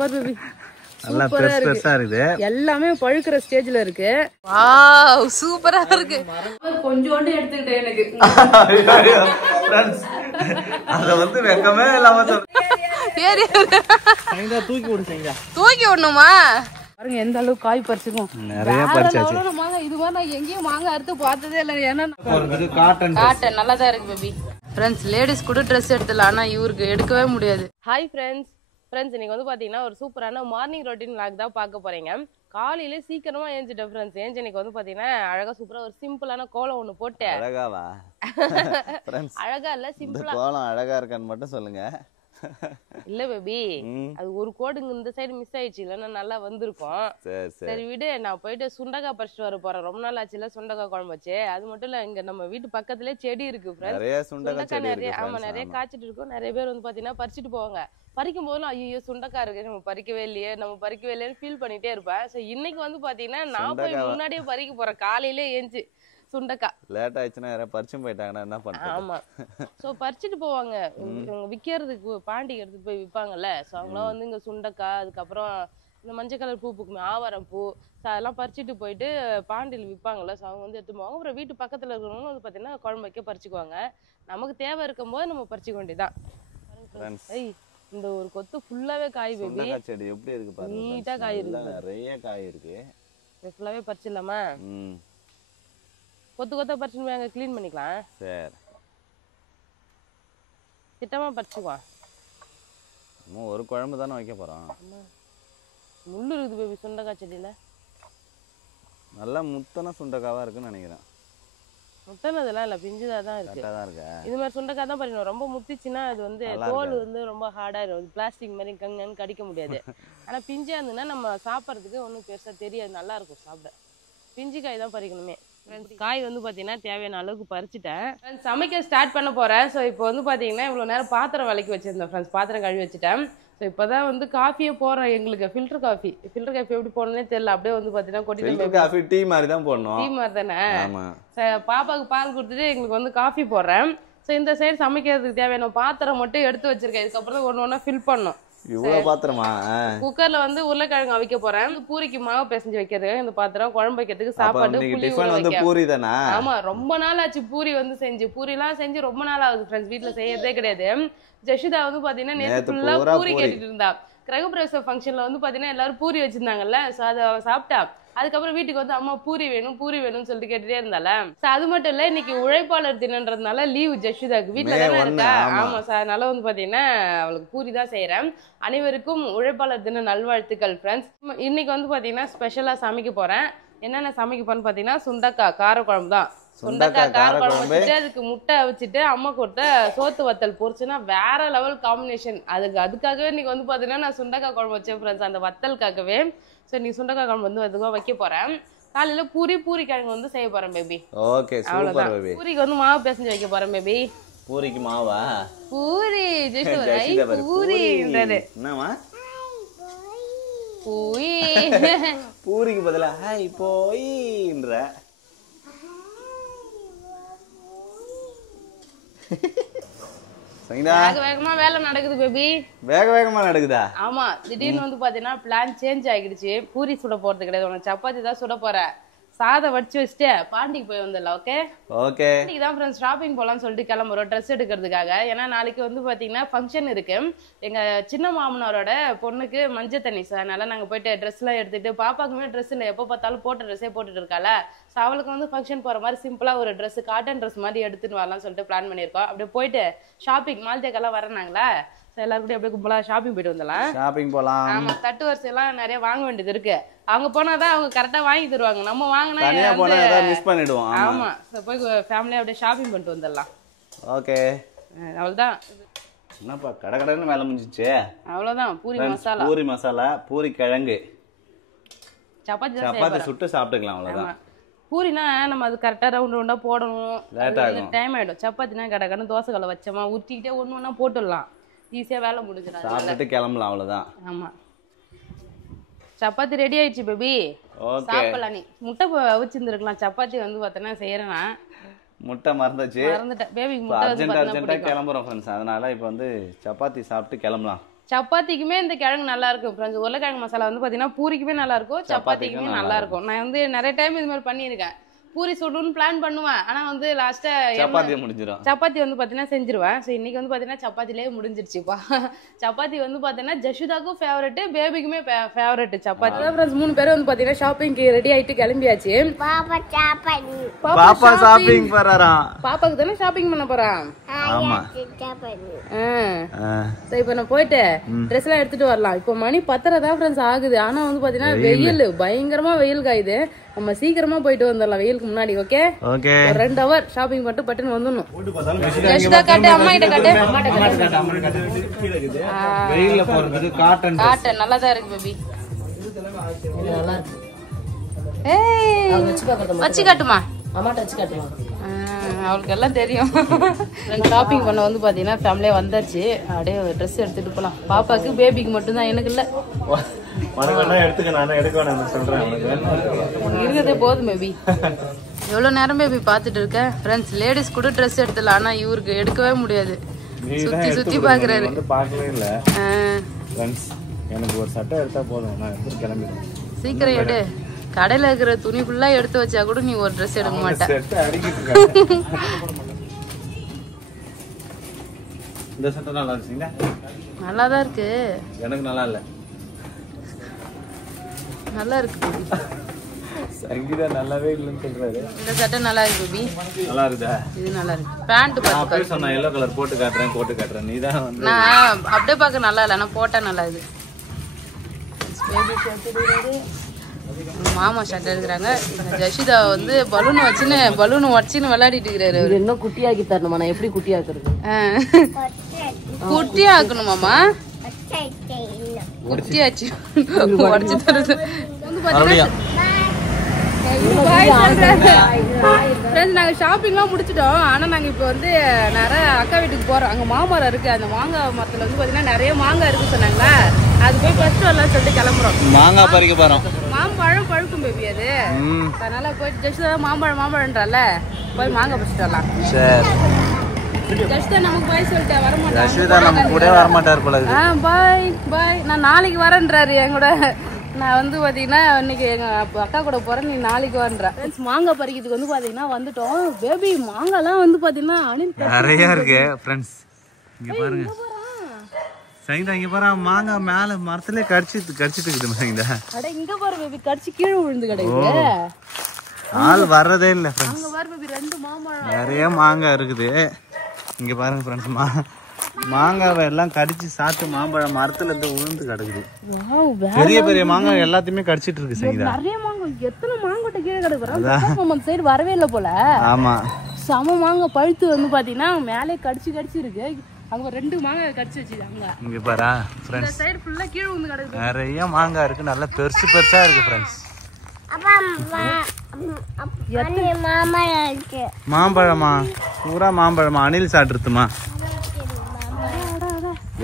பாரு பேபி, நல்லா பெருசா இருக்கு. எல்லாமே பழுக்கிற ஸ்டேஜ்ல இருக்கு. வாவ் சூப்பரா இருக்கு. கொஞ்சோண்டு எடுத்துக்கிட்டேன் எனக்கு. அத வந்து வெக்கமே இல்லாம ஏறி தூக்கி விடுங்க. தூக்கி விடணுமா? பாருங்க எந்த அளவுக்கு காய் பறிச்சுக்கும். நிறைய பறிச்சாச்சு. மாங்காய் இது மாதிரி நான் எங்கேயும் மாங்காய் அறுத்து பார்த்ததே இல்லை. ஏன்னா காட்டன் நல்லா தான் இருக்கு பேபி. ஃப்ரெண்ட்ஸ் லேடிஸ் கூட ட்ரெஸ் எடுத்துலாம், ஆனா இவருக்கு எடுக்கவே முடியாது. ஹாய் ஃப்ரெண்ட்ஸ், இன்னைக்கு வந்து பாத்தீங்கன்னா ஒரு சூப்பரான மார்னிங் ரொட்டீன் வ்ளாக் தான் பார்க்க போறீங்க. காலையில சீக்கிரமா ஏஞ்சிட்டேன் ஃப்ரெண்ட்ஸ். இன்னைக்கு வந்து பாத்தீங்கன்னா அழகா சூப்பரா ஒரு சிம்பிளான கோலம் ஒண்ணு போட்டேன். அழகாவா? அழகா இல்ல, சிம்பிளா. கோலம் அழகா இருக்கான்னு மட்டும் சொல்லுங்க. இல்ல பேபி, அது ஒரு கோடுங்க இந்த சைடு மிஸ் ஆயிடுச்சு, இல்லன்னா நல்லா வந்திருக்கும். சரி விடு, நான் போயிட்டு சுண்டக்காய் பறிச்சுட்டு வர போறேன். ரொம்ப நாள் ஆச்சுல சுண்டக்காய் குழம்பு வச்சு. அது மட்டும் இல்ல, இங்க நம்ம வீட்டு பக்கத்துலயே செடி இருக்கு சுண்டக்காய் நிறைய. ஆமா, நிறைய காய்ச்சிட்டு இருக்கும். நிறைய பேர் வந்து பாத்தீங்கன்னா பறிச்சுட்டு போவாங்க. பறிக்கும் போது ஐயோ சுண்டக்காய் இருக்கு, நம்ம பறிக்கவே இல்லையே ஃபீல் பண்ணிட்டே இருப்பேன். சோ இன்னைக்கு வந்து பாத்தீங்கன்னா நான் போய் முன்னாடியே பறிக்க போறேன். காலையிலே ஏஞ்சி சுண்டக்காய் லேட் ஆயிடுச்சுன்னா யாராவது பறிச்சும் போயிட்டாங்கன்னா என்ன பண்றது? ஆமா, சோ பறிச்சுட்டு போவாங்க. விக்கிறதுக்கு பாண்டிக்கு எடுத்துட்டு போய் விற்பாங்கல்ல. சோ அவங்களாம் வந்து இங்க சுண்டக்காய், அதுக்கப்புறம் இந்த மஞ்சள் கலர் பூ பூக்குமே ஆவாரம் பூ, அதெல்லாம் பறிச்சுட்டு போயிட்டு பாண்டியில் விற்பாங்கல்ல. ஸோ அவங்க வந்து எடுத்துட்டு போவாங்க. அப்புறம் வீட்டு பக்கத்துல இருக்கிறவங்க வந்து பாத்தீங்கன்னா குழம்பு வைக்க பறிச்சுக்குவாங்க. நமக்கு தேவை இருக்கும் போது நம்ம பறிச்சுக்க வேண்டியதான். இந்த ஒரு கொத்து ஃபுல்லாவே காய் பேபி. செடி எப்படி இருக்கு பாருங்க, நீட்டா காய் இருக்கு, நிறைய காய் இருக்கு. ஃபுல்லாவே பறிச்சிடலாமா? கொத்து கொத்தா பறிச்சுட்டு அங்க க்ளீன் பண்ணிக்கலாம். சரி, திட்டமா பறிச்சுக்குவான். ஒரு குழம்பு தானே வைக்க போறோம். முள்ளு இருக்குது பேபி சுண்டக்காய் செடியில. நல்லா முத்தன சுண்டக்காவா இருக்குன்னு நினைக்கிறேன். முத்தனதெல்லாம் இல்ல, பிஞ்சுதான் தான் இருக்கு. இது மாதிரி சுண்டக்காய் தான் பறிக்கணும். ரொம்ப முத்திச்சுன்னா அது வந்து தோல் வந்து ரொம்ப ஹார்டாயிரும். பிளாஸ்டிக் மாதிரி கங்கன்னு கடிக்க முடியாது. ஆனா பிஞ்சா இருந்ததுன்னா நம்ம சாப்பிட்றதுக்கு ஒன்றும் பெருசா தெரியாது, நல்லா இருக்கும் சாப்பிட. பிஞ்சு காய் தான் பறிக்கணுமே. காய் வந்து பாத்தீங்கன்னா தேவையான அளவுக்கு பறிச்சுட்டேன். சமைக்க ஸ்டார்ட் பண்ண போறேன். ஸோ இப்போ வந்து பாத்தீங்கன்னா இவ்வளவு நேரம் பாத்திரம் விளக்கி வச்சிருந்தேன் ஃப்ரெண்ட்ஸ். பாத்திரம் கழுவி வச்சுட்டேன். ஸோ இப்போதான் வந்து காஃபியே போடுறேன். எங்களுக்கு ஃபில்டர் காஃபி எப்படி போடணும்னே தெரியல. அப்படியே வந்து பாத்தீங்கன்னா கொட்டிட்டு டீ மாதிரி தான் போடணும். டீ மாதிரி தானே. பாப்பாவுக்கு பால் கொடுத்துட்டு எங்களுக்கு வந்து காஃபி போடுறேன். ஸோ இந்த சைடு சமைக்கிறதுக்கு தேவையான பாத்திரம் மட்டும் எடுத்து வச்சிருக்கேன். இதுக்கப்புறம் ஒன்று ஒன்றா ஃபில் பண்ணும். இவ்வளவு பாத்திரமா? குக்கர்ல வந்து உருளைக்கிழங்கு அவிக்க போறேன். பூரிக்கு மாவு பிசைஞ்சு வைக்கிறது இந்த பாத்திரம், குழம்பு வைக்கிறதுக்கு சாப்பாடு, பூரி தானே. ஆமா, ரொம்ப நாள் ஆச்சு பூரி வந்து செஞ்சு. பூரி எல்லாம் செஞ்சு ரொம்ப நாள் ஆகுது ஃப்ரெண்ட்ஸ். வீட்டுல செய்யறதே கிடையாது. ஜஷிதா வந்து பாத்தீங்கன்னா நேற்று ஃபுல்லா பூரி கேட்டுட்டு இருந்தா. கிரகப்பிரவேச ஃபங்க்ஷன்ல வந்து பாத்தீங்கன்னா எல்லாரும் பூரி வச்சிருந்தாங்கல்ல. சோ அதை சாப்பிட்டா. அதுக்கப்புறம் வீட்டுக்கு வந்து அம்மா பூரி வேணும்னு சொல்லிட்டு கேட்டுட்டே இருந்தால. அது மட்டும் இல்ல, இன்னைக்கு உழைப்பாளர் தினன்றதுனால லீவ் ஜஷிதாக்கு, வீட்டுல தானே இருக்கா. ஆமா சார், அதனால வந்து பாத்தீங்கன்னா அவளுக்கு பூரி தான் செய்யறேன். அனைவருக்கும் உழைப்பாளர் தின நல்வாழ்த்துக்கள் ஃப்ரெண்ட்ஸ். இன்னைக்கு வந்து பாத்தீங்கன்னா ஸ்பெஷலா சமைக்க போறேன். என்னென்ன சமைக்க போறேன்னு பாத்தீங்கன்னா சுண்டக்காய் காரக்குழம்பு தான். சுண்டக்காய் காரக்குழம்பு வச்சுட்டு அதுக்கு முட்டை வச்சுட்டு அம்மா கொடுத்த சோத்து வத்தல் பொரிச்சுன்னா வேற லெவல் காம்பினேஷன். அதுக்காகவே இன்னைக்கு வந்து பாத்தீங்கன்னா நான் சுண்டக்காய் குழம்பு வச்சேன் ஃப்ரெண்ட்ஸ், அந்த வத்தலுக்காகவே. சரி, நீ சுண்டக்காய் குழம்பு வந்து அதுக்காக வைக்க போறேன். காலையில பூரி கிழங்கு வந்து செய்ய போறேன் பேபி. Okay, super baby. பூரிக்கு வந்து மாவு பிசைஞ்சு வைக்க போறேன் பேபி. பூரிக்கு மாவா? பூரி பூரின்றது என்னமா? பூரிக்கு பதிலா ஹாய் போயின்ற. வேகமா வேலை நடக்குது பேபி. வேகமா நடக்குதா? ஆமா, திடீர்னு வந்து பாத்தீங்கன்னா பிளான் சேஞ்ச் ஆகிடுச்சு. பூரி சுட போறது கிடையாது, உனக்கு சப்பாத்தி தான் சுட போறேன். சாதம் வடிச்சு வச்சுட்டு பாண்டிக்கு போய் வந்துடலாம். Okay okay. இன்னைக்கு தான் ஃப்ரெண்ட்ஸ் ஷாப்பிங் போலாம்னு சொல்லிட்டு கிளம்புறோம் ட்ரெஸ் எடுக்கிறதுக்காக. ஏன்னா நாளைக்கு வந்து பாத்தீங்கன்னா ஃபங்க்ஷன் இருக்கு. எங்க சின்ன மாமனாரோட பொண்ணுக்கு மஞ்சள் தண்ணி. அதனால நாங்க போயிட்டு ட்ரெஸ் எல்லாம் எடுத்துட்டு, பாப்பாக்குமே ட்ரெஸ் இல்லை, எப்போ பார்த்தாலும் போட்ட ட்ரெஸ்ஸே போட்டுட்டு இருக்கால. ஸோ அவளுக்கு வந்து ஃபங்க்ஷன் போற மாதிரி சிம்பிளா ஒரு ட்ரெஸ், காட்டன் ட்ரெஸ் மாதிரி எடுத்துட்டு வரலாம்னு சொல்லிட்டு பிளான் பண்ணியிருக்கோம். அப்படியே போயிட்டு ஷாப்பிங் மால்தேக்கெல்லாம் வரனாங்களா. எல்லாருக்கும் அப்படியே கும்பலா ஷாப்பிங் போயிட்டு வந்துடலாம். ஷாப்பிங் போலாம். ஆமா, தட்டு வரிசையெல்லாம் நிறைய வாங்க வேண்டியது இருக்கு. அவங்க போனாதான் அவங்க கரெக்டா வாங்கி தருவாங்க. நம்ம வாங்கினா மிஸ் பண்ணிடுவோம். ஆமா, போய் ஃபேமிலியா அப்படியே ஷாப்பிங் பண்ணிட்டு வந்துடலாம். ஓகே, அவ்வளவுதான். என்னப்பா கடகடன்னு வேலை முடிஞ்சிச்சு. அவ்வளவுதான். பூரி மசாலா, பூரி கிழங்கு, சப்பாத்தி சுட்டு சாப்பிட்டுக்கலாம். அவ்வளவுதான். பூரினா நம்ம அது கரெக்டா ரவுண்டா போடணும், டைம் ஆயிடும். சப்பாத்தினா கடகடன்னு தோசை கல்ல வச்சோமா ஊற்றிக்கிட்டே ஒண்ணு போட்டுடலாம், ஈஸியா வேலை முடிஞ்சிடும், சாப்பிட்டு கிளம்பலாம். அவ்வளவுதான். ஆமா, சப்பாத்தி ரெடி ஆயிடுச்சு பேபி. சாப்பிடலாம். நீ முட்டை அவிச்சிருந்துருக்கலாம். சப்பாத்தி வந்து பார்த்தோன்னா செய்யறேன்னா முட்டை மறந்துட்டேன் பேபிக்கு. முட்டை அர்ஜென்ட்டா கிளம்புறோம் ஃப்ரெண்ட்ஸ். அதனால இப்போ வந்து சப்பாத்தி சாப்பிட்டு கிளம்பலாம். சப்பாத்திக்குமே இந்த கிழங்கு நல்லா இருக்கும் ஃப்ரெண்ட்ஸ். உருளைக்கிழங்கு மசாலா வந்து பார்த்தீங்கன்னா பூரிக்குமே நல்லா இருக்கும், சப்பாத்திக்குமே நல்லா இருக்கும். நான் வந்து நிறைய டைம் இது மாதிரி பண்ணியிருக்கேன். பூரி சுடணும்னு பிளான் பண்ணுவேன், ஆனால் வந்து லாஸ்ட்டாக சப்பாத்தி வந்து பார்த்தீங்கன்னா செஞ்சிருவேன். ஸோ இன்னைக்கு வந்து பார்த்தீங்கன்னா சப்பாத்திலே முடிஞ்சிருச்சுப்பா. சப்பாத்தி வந்து பார்த்தீங்கன்னா ஜஷுதாக்கும் ஃபேவரெட்டு, பேபிக்குமே ஃபேவரெட்டு சப்பாத்தி தான் ஃப்ரெண்ட்ஸ். 3 பேரும் வந்து பார்த்தீங்கன்னா ஷாப்பிங்க்கு ரெடி ஆகிட்டு கிளம்பியாச்சு. பாப்பா ஷாப்பிங் போறாராம். பாப்பாக்கு தானே ஷாப்பிங் பண்ண போறான். ஆமா. சோ இப்போ நான் போயிட்டு ட்ரெஸ் எல்லாம் எடுத்துட்டு வரலாம். இப்போ மணி 10:30 தான் ஃப்ரெண்ட்ஸ் ஆகுது. ஆனா வந்து பாத்தீங்கன்னா வெயில் பயங்கரமா வெயில் காயுது. நம்ம சீக்கிரமா போயிட்டு வந்துடலாம் வெயிலுக்கு முன்னாடி. Okay okay. 2 hour ஷாப்பிங் பண்ணிட்டு பட்டுன்னு வந்துடணும். ஜஸ்டா காட்டு, அம்மா கிட்ட காட்டு. வெயில்ல போறதுக்கு காட்டன் நல்லா தான் இருக்கு பேபி. நல்லா இருக்கு. ஏய் வச்சு காட்டுமா, அம்மாட்ட வச்சு காட்டுமா. அவளுக்கு எல்லாம் தெரியும். ஷாப்பிங் பண்ண வந்து பாத்தீங்கன்னா ஃபேமிலியா வந்தாச்சு. அப்படியே ட்ரெஸ் எடுத்துட்டு போலாம். பாப்பாக்கு பேபிக்கு மட்டும்தான், எனக்கு இல்ல. இருக்கிறதே போதும் பேபி. எவ்வளவு நேரம் பேபி பாத்துட்டு இருக்க ஃப்ரெண்ட்ஸ். லேடிஸ் கூட ட்ரெஸ் எடுத்துலாம், ஆனா இவருக்கு எடுக்கவே முடியாது. சுத்தி சுத்தி பாக்குறாரு. எனக்கு ஒரு சட்டை எடுத்தா போதும், நான் எடுத்து கிளம்பிடுவேன். சீக்கிரம் எடு. கடையில இருக்கிற துணி ஃபுல்லா எடுத்து வச்சா கூட நீ ஒரு ட்ரெஸ் எடுக்க மாட்ட. இந்த சட்டை நல்லா இருக்குங்க. நல்லாதான் இருக்கு. எனக்கு நல்லா இல்ல. நல்லா இருக்கு. சங்கீதா நல்லாவே இல்லன்னு சொல்றாரு. இந்த சட்டை நல்லா இருக்கு பேபி. நல்லா இருக்குதா? இது நல்லா இருக்கு. பேண்ட் பாத்து அப்படியே சொன்னா எல்லோ கலர் போட்டு காட்டுறேன். நீதான் வந்து நான் அப்படியே பார்க்க நல்லா இல்ல, நான் போட்டா நல்லா இது. பேபி போட்டுடுறாரு. மாமா ஷர்ட் எடுக்கிறாங்க. ஜஷிதா வந்து பலூன் வச்சுன்னு விளையாடிட்டு இருக்கிறாரு. இன்னும் குட்டியாக்கி தரணுமா? நான் எப்படி குட்டியாக்குறது? குட்டியாக்கணுமாமா? குட்டியாச்சு உடச்சு தருது. நாங்க ஷாப்பிங்லாம் முடிச்சிட்டோம். ஆனா நாங்க இப்ப வந்து நிறைய அக்கா வீட்டுக்கு போறோம். அங்க மாமரம் இருக்கு. அந்த மாங்காய் மரத்துல வந்து பாத்தீங்கன்னா நிறைய மாங்காய் இருக்கு சொன்னாங்களா. அது போய் ஃபர்ஸ்ட் வரலாம் சொல்லிட்டு கிளம்புறோம். மாங்காய் பறிக்க போறோம். மாம்பழம் பழுக்கும் பேபி அது. அதனால போயிட்டு ஜஸ்ட் மாம்பழம்ன்றால போய் மாங்காய் பறிச்சுட்டு வரலாம். சரி ஜஸ்ட் நமக்கு பாய் சொல்லிட்டு வர மாட்டாங்க. ஜஸ்ட் நம்ம கூட வர மாட்டார் போல. பாய் பாய். நான் நாளைக்கு வரேன்றாரு என் கூட. நான் வந்து பாத்தீங்கன்னா இன்னைக்கு எங்க அக்கா கூட போறேன், நீ நாளைக்கு வரேன். மாங்காய் பறிக்கிறதுக்கு வந்து பாத்தீங்கன்னா வந்துட்டோம். பேபி மாங்காய்லாம் வந்து பாத்தீங்கன்னா நிறைய இருக்கு ஃப்ரெண்ட்ஸ். இங்க பாருங்க சைதா, இங்க பாரு மாங்காய் மேல மரத்துல கடிச்சிட்டு இருக்குது சைதா. அட இங்க பாரு பேபி, கடிச்சு கீழே விழுந்து கிடக்குது. ஆள் வர்றதே இல்ல ஃப்ரெண்ட்ஸ். அங்க பாரு பேபி 2 மாம்பழம் நிறைய மாங்காய் இருக்குது. இங்க பாருங்க ஃப்ரெண்ட்ஸ், மாங்காவை எல்லாம் கடிச்சு சாப்பிட்டு மாம்பழம் மரத்துல இருந்து விழுந்து கிடக்குது. பெரிய பெரிய மாங்காய் எல்லாத்தையுமே கடிச்சிட்டு இருக்கு சைதா. நிறைய மாங்காய், எத்தனை மாங்கோட்ட கீழே கிடக்குறோம். அந்த சைடு வரவே இல்லை போல. ஆமா, சம மாங்காய் பழுத்து வந்து பாத்தீங்கன்னா மேலே கடிச்சு இருக்கு. அங்க 2 மாங்காய் கடிச்சு வச்சிருக்காங்க. இங்க பாரா ஃப்ரெண்ட்ஸ், இந்த சைடு ஃபுல்லா கீழ வந்து கிடக்குது. நிறைய மாங்காய் இருக்கு, நல்ல பெருசா இருக்கு ஃப்ரெண்ட்ஸ். மாம்பழமா? பூரா மாம்பழமா? அணில் சாப்பிட்டுருமா?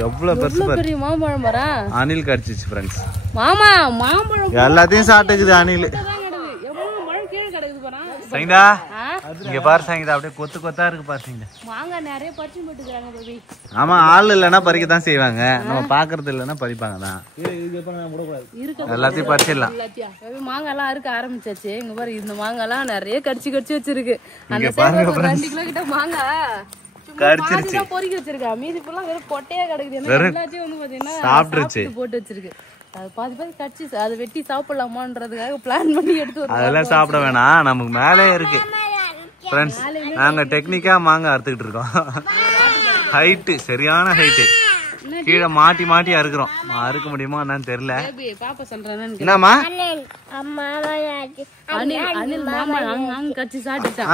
எவ்வளவு பெரிய மாம்பழம் பாரா. அணில் கடிச்சிச்சு ஃப்ரெண்ட்ஸ். மாமா மாம்பழம் எல்லாத்தையும் சாப்பிட்டுக்குது அணில். சைதா இங்க பாரு சைதா, அப்படியே கொத்தா இருக்கு பாரு சைதா. மாங்காய் நிறைய பறிச்சு போட்டுக்கறாங்க பேபி. ஆமா, ஆள் இல்லனா பறிக்க தான் செய்வாங்க. நம்ம பாக்குறது இல்லனா பறிப்பாங்க தான். எல்லாத்தையும் பறிச்சிடலாம். மாங்காய் எல்லாம் அறுக்க ஆரம்பிச்சாச்சு. இங்க பாரு, இந்த மாங்காய் எல்லாம் நிறைய கடிச்சு வச்சிருக்கு. அந்த சைடுல 2 கிலோ கிட்ட மாங்காய் கடிச்சிருச்சு, பொறுக்கி வச்சிருக்கா. மீதி ஃபுல்லா வெறும் கொட்டையா கிடக்குது. எல்லாத்தையும் வந்து பாத்தீங்கன்னா சாப்பிட்டு போட்டு வச்சிருக்கு. அது பாதி கடிச்சு அதை வெட்டி சாப்பிடலாமான்றதுக்காக பிளான் பண்ணி எடுத்து வரோம். அதெல்லாம் சாப்பிட வேணாம், நமக்கு மேலே இருக்கு ஃப்ரெண்ட்ஸ். நாங்க டெக்னிக்கா மாங்காய் அறுத்துக்கிட்டு இருக்கோம். ஹைட்டு, சரியான ஹைட்டு. கீழே மாட்டி அறுக்கிறோம். அறுக்க முடியுமா என்னன்னு தெரியல. பாப்பா சொல்றேன் என்னமா?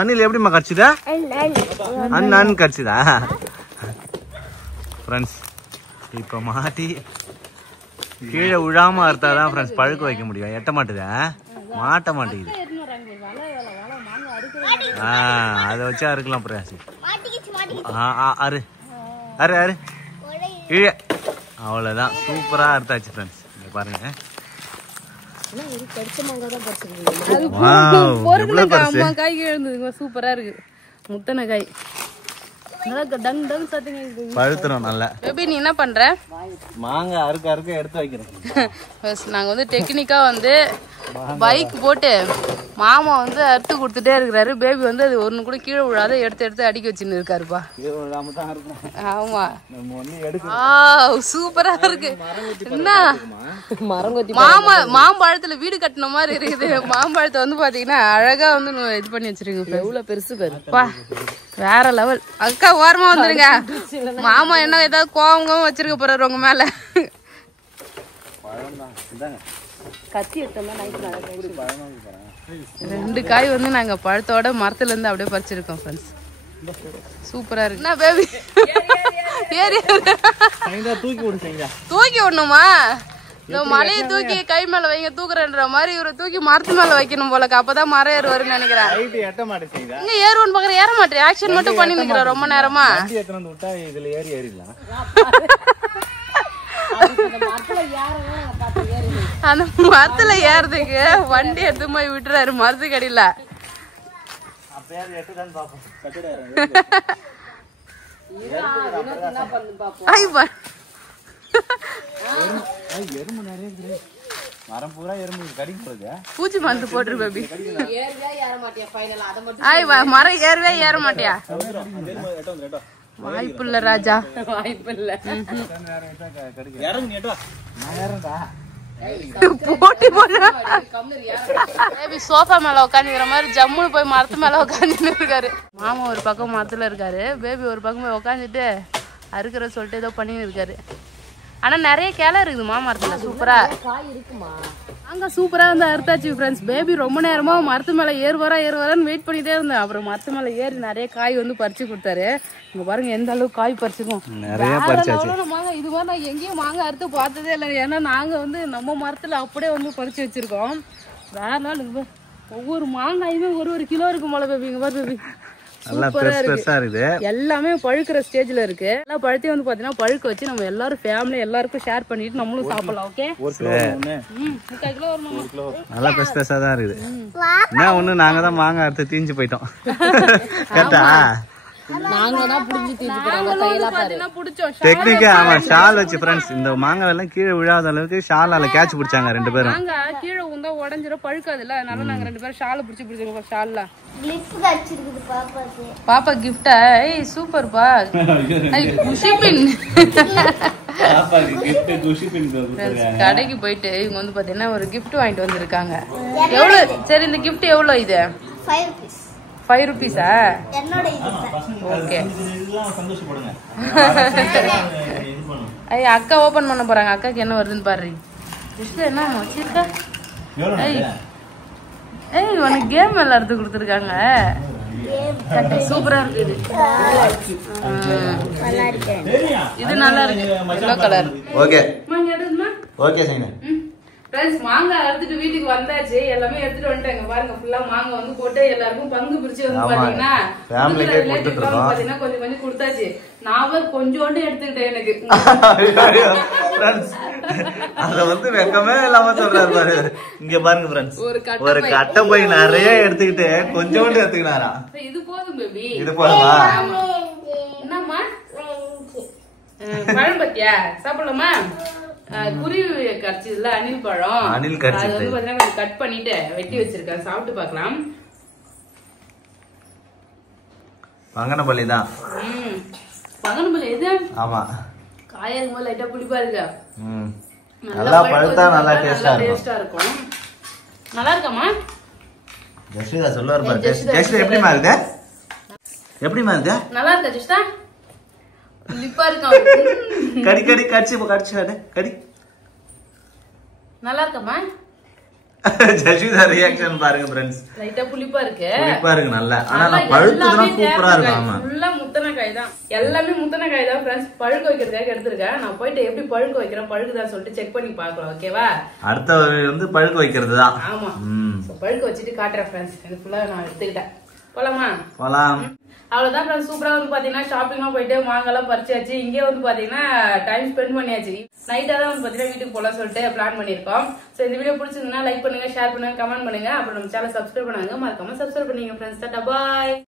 அணில் எப்படிமா கடிச்சுதா? அண்ணன் கடிச்சுதா ஃப்ரெண்ட்ஸ்? இப்ப மாட்டி கீழே விழாம அறுத்தாதான் ஃப்ரெண்ட்ஸ் பழுக்க வைக்க முடியும். எட்ட மாட்டுதா? மாட்ட மாட்டேங்குது. அதை வச்சு அறுக்கலாம் பிரயாசி. அரு அரு அரு கீழே. அவ்வளவுதான், சூப்பரா அறுத்தாச்சு ஃப்ரெண்ட்ஸ். இங்க பாருங்க, காய் இருந்ததுங்க, சூப்பரா இருக்கு. முத்தனை காய் டங் டங் சத்தம் கேக்குது. பழுத்துரும் நல்லா. பேபி நீ என்ன பண்ற? மாங்காய் அறுக்க எடுத்து வைக்கிறோம். நாங்க வந்து டெக்னிக்கா வந்து பைக் போட்டு மாமா வந்து அறுத்து கொடுத்துட்டே இருக்கிறாரு. பேபி வந்து அது ஒண்ணு கூட கீழே விழாத எடுத்து எடுத்து அடிக்க வச்சுன்னு இருக்காருப்பா. ஆமா சூப்பரா இருக்கு. என்ன மாம்பழத்துல வீடு கட்டின மாதிரி இருக்குது. மாம்பழத்தை வந்து பாத்தீங்கன்னா அழகா வந்து இது பண்ணி வச்சிருக்கீங்க. எவ்வளவு பெருசு பாருப்பா, வேற லெவல். அக்கா ஓரமா வந்துருங்க. மாமா என்ன ஏதாவது கோவம் வச்சிருக்க போறாரு உங்க மேல. கத்தி எடுத்தோம்னா 2 காய் வந்து நாங்க பழத்தோட மரத்துல இருந்து அப்படியே பறிச்சிருக்கோம் ஃப்ரெண்ட்ஸ். சூப்பரா இருக்கு. என்ன பேபி ஏறி தூக்கி விடணுமா? இந்த மலையை தூக்கி கை மேல வைங்க தூக்குறேன்ற மாதிரி இவரை தூக்கி மரத்து மேல வைக்கணும் போல. அப்பதான் மரம் ஏறுவாருன்னு நினைக்கிறேன். இங்க ஏறுவோன்னு பாக்குற ஏற மாட்டேன். ஆக்ஷன் மட்டும் பண்ணி நிக்கிறேன் ரொம்ப நேரமா. அந்த மரத்துல ஏறதுக்கு வண்டி எடுத்து போய் விட்டுறாரு மரத்துக்கு அடியில. பூச்சி மருந்து போட்டுரு பேபி. மரம் ஏறவே ஏற மாட்டியா? வாய்ப்பு இல்ல ராஜா, வாய்ப்பு இல்ல. போட்டி பேபி சோஃபா மேல உட்காந்துக்கிற மாதிரி ஜம்முன்னு போய் மரத்து மேல உட்காந்துன்னு இருக்காரு. மாமா ஒரு பக்கம் மரத்துல இருக்காரு, பேபி ஒரு பக்கம் போய் உட்காந்துட்டு அறுக்கிற சொல்லிட்டு ஏதோ பண்ணின்னு இருக்காரு. ஆனா நிறைய கிளை இருக்குது மாமரத்துல. சூப்பரா அங்க சூப்பரா வந்து அறுத்தாச்சு ஃப்ரெண்ட்ஸ். பேபி ரொம்ப நேரமா மரத்து மேல ஏறுவாரான்னு வெயிட் பண்ணிட்டே இருந்தேன். அப்புறம் மரத்து மேல ஏறி நிறைய காய் வந்து பறிச்சு கொடுத்தாரு. இங்க பாருங்க எந்த அளவுக்கு காய் பறிச்சிருக்கோம். மாங்காய் இது மாதிரி நான் எங்கேயும் மாங்காய் அறுத்து பார்த்ததே இல்லை. ஏன்னா நாங்க வந்து நம்ம மரத்துல அப்படியே வந்து பறிச்சு வச்சிருக்கோம். வேற நாள் ஒவ்வொரு மாங்காயுமே ஒரு கிலோ இருக்கும் போல பேபி. இங்க பாரு பேபி எல்லாமே பழுக்கிற ஸ்டேஜ்ல இருக்கு. எல்லா பழத்தையும் வந்து பாத்தீங்கன்னா பழுக்க வச்சு நம்ம எல்லாரும் ஃபேமிலி எல்லாருக்கும் ஷேர் பண்ணிட்டு நம்மளும் சாப்பிடலாம். ஓகே, 3 கிலோ நல்லா பெருசா தான் இருக்குது. என்ன ஒண்ணு நாங்க தான் மாங்காய் அறுத்து தீஞ்சு போயிட்டோம். கரெக்டா? ஷால் வச்சு ஃப்ரெண்ட்ஸ் இந்த மாங்காய் எல்லாம் கீழே விழாத அளவுக்கு ஷாலால கேட்ச் பிடிச்சாங்க 2 பேரும். மாங்காய் கீழே உந்தா உடஞ்சிரும் பழுக்காதுல்ல, அதனால நாங்க 2 பேரும் ஷால பிடிச்சிருக்கோம். ஷால்ல பாப்பா கிஃப்டா? ஏய் சூப்பர் பா. குஷி பின் கடைக்கு போயிட்டு இவங்க வந்து பாத்தீங்கன்னா ஒரு கிஃப்ட் வாங்கிட்டு வந்திருக்காங்க. எவ்வளவு? சரி இந்த கிஃப்ட் எவ்வளவு? இது 5 rupees-ஆ? ஓகே. அக்கா ஓபன் பண்ண போறாங்க. அக்காக்கு என்ன வருதுன்னு பாரு. என்ன வச்சிருக்கா? ஏய் உனக்கு கேம் விளையாடுறது கொடுத்துருக்காங்க. சூப்பரா இருக்குது. இது நல்லா இருக்கு, yellow colour. Okay okay China. Friends மாங்காய் அறுத்துட்டு வீட்டுக்கு வந்தாச்சு. எல்லாமே எடுத்துட்டு வந்துட்டாங்க. பாருங்க ஃபுல்லா மாங்காய் வந்து போட்டு எல்லாருக்கும் பங்கு பிரிச்சு வந்து பாத்தீங்கன்னா கொஞ்சம் கொஞ்சம் கொடுத்தாச்சு. நான் கொஞ்சோண்டு எடுத்துக்கிட்டேன். எனக்கு அத வந்து வெக்கமே இல்லாம சொல்றாரு பாரு. இங்க பாருங்க ஃப்ரெண்ட்ஸ், ஒரு கட்டை போய் நிறைய எடுத்துக்கிட்டு கொஞ்சோண்டு எடுத்துக்கினாரா. இது போதும் பேபி. இது போதுமா? என்னம்மா பழம் பத்தியா சாப்பிடலாமா? குருவி கடிச்சதுல அணில் பழம். அணில் கடிச்சது வந்து பாத்தீங்கன்னா கட் பண்ணிட்டு வெட்டி வச்சிருக்கேன். சாப்பிட்டு பார்க்கலாம். பங்கனப்பள்ளி தான். பங்கனப்பள்ளி எது? ஆமா, காயா இருக்கும்போது லைட்டா புளிப்பா இருக்கு. நல்லா பழுத்தா நல்லா டேஸ்டா இருக்கும். நல்லா இருக்காமா? ஜெஷிதா சொல்லுவார் பாரு. ஜெஷிதா எப்படி மாறுது? எப்படி மாறுது? நல்லா இருக்கா ஜெஷிதா? புளிப்பா இருக்கா? கடி கடி கடிச்சு கடிச்சு கடி. நல்லா இருக்காமா? ஜெஷிதா ரியாக்ஷன் பாருங்க फ्रेंड्स. லைட்டா புளிப்பா இருக்கு. புளிப்பா இருக்கு நல்லா. ஆனா பழுத்துனா சூப்பரா இருக்கு. ஆமா, ஃபுல்லா முத்தன காய் தான். எல்லாமே முத்தன காய் தான் फ्रेंड्स. பழுக்க வைக்கிறதுக்காக எடுத்துர்க்கேன். நான் போய்ட்டு எப்படி பழுக்க வைக்கிறேன் பழுக்குதான்னு சொல்லிட்டு செக் பண்ணி பார்க்கலாம். ஓகேவா? அடுத்து வந்து பழுக்க வைக்கிறது தான். ஆமா, சோ பழுக்க வச்சிட்டு காட்றேன் फ्रेंड्स. இது ஃபுல்லா நான் எடுத்துக்கிட்டேன். போலாமா? போலாம். அவ்வளவுதான் ஃப்ரெண்ட்ஸ். சூப்பரா வந்து பாத்தீங்கன்னா ஷாப்பிங்லாம் போயிட்டு மாங்கெல்லாம் பறிச்சாச்சு. இங்கே வந்து பாத்தீங்கன்னா டைம் ஸ்பெண்ட் பண்ணியாச்சு. நைட்டா தான் வந்து பாத்தீங்கன்னா வீட்டுக்கு போலாம் சொல்லிட்டு பிளான் பண்ணிருக்கோம். சோ இந்த வீடியோ பிடிச்சிருந்தா லைக் பண்ணுங்க, ஷேர் பண்ணுங்க, கமெண்ட் பண்ணுங்க. அப்புறம் நம்ம சேனல் சப்ஸ்கிரைப் பண்ணுங்க. மறக்காம சப்ஸ்கிரைப் பண்ணுங்க ஃப்ரெண்ட்ஸ். டாடா பாய்.